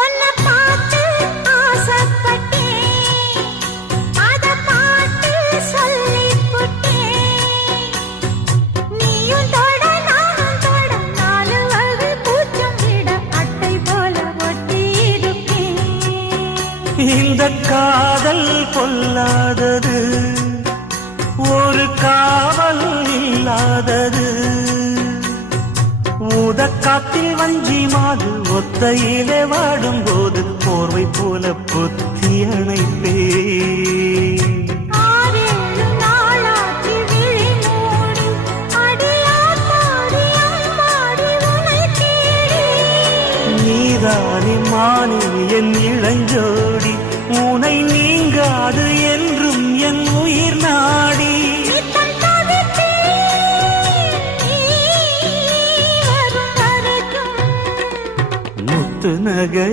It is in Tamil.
உன்னை பார்த்து ஆசைப்பட்டேன், அத பாட்டு சொல்லிப் புட்டேன். நீயும் தொட நானும் தொட, நாலு வகை பூச்சும் விட அட்டை போல ஒட்டி இருப்பேன். இந்த காதல் பொல்லாதது, ஒரு காவல் இல்லாதது. ஊதக்காத்தில் வஞ்சி மாது ஒத்தையிலே வாடும் போது போர்வை போல பொத்தி அணைப்பே. ஆறேழு நாளாகி விழி மூடி, அடியாத்தாடி அம்மாடி உனை தேடி. நீதானே மானே என் இளஞ்சோடி, உனை நீங்காது என்றும் என் உயிர் நாடி. நித்தம் தவிப்பேன் நீ வரும் வரைக்கும். முத்து நகை